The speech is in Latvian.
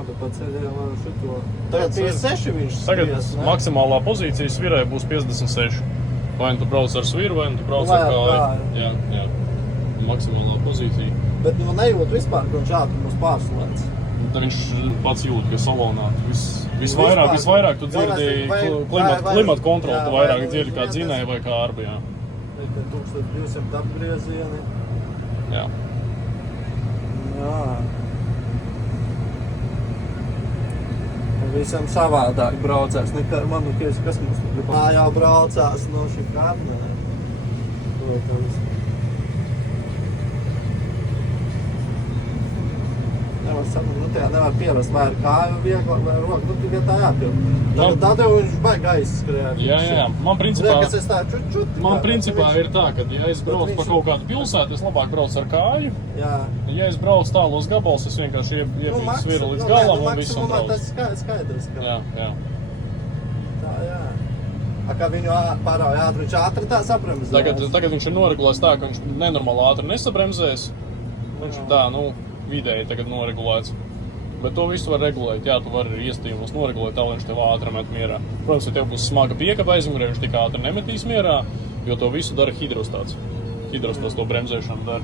Labi, pa ceļiem var šito. Tagad 56 viņš Tagad skries, ne? maksimālā pozīcija svirai būs 56. Vai nu tu brauc ar sviru, vai nu tu brauc ar kāju. Jā. Maksimālā pozīcija. Bet nu nejūt vispār, ka viņš ātrumos pārslēdz. Tad viņš pats jūt, ka salonā visvairāk tu dzirdi klimata kontroli, tu vairāk dzirdi kā dzinēja vai kā arba, jā. 1200 apgriezieni. Jā. Jā. Visam savādāk braucās, nekā manukies, kas mums tur grib. Jau braucās no šī karnē. Protams. Nevar pierast, vai ar kāju vieglāk, vai ar roku, nu tikai tā jāpilda. Tad jau viņš baigi aizskrēja. Jā. Man principā ir tā, ka ja es braucu pa kaut kādu pilsētu, es labāk braucu ar kāju. Jā. Ja es braucu tālos gabalos, es vienkārši iepītu sviru līdz galam un visu un braucu. Tas skaidrs, ka... Jā. Tā, jā. Kā viņu pārāja ātri, viņš ātri tā sabremzēs. Tagad viņš ir noregulēts tā, ka viņš nenormāli ātri nesabremzēs. Viņš ir tā, vidēji tagad noregulēts. Bet to visu var regulēt. Jā, tu vari iestījumos noregulēt tā, lai viņš tev ātri met mierā. Protams, ja tev būs smaga piekaba aizmugurē, viņš tik ātri nemetīs mierā, jo to visu dara hidrostāts. Hidrostāts to bremzēšanu dara.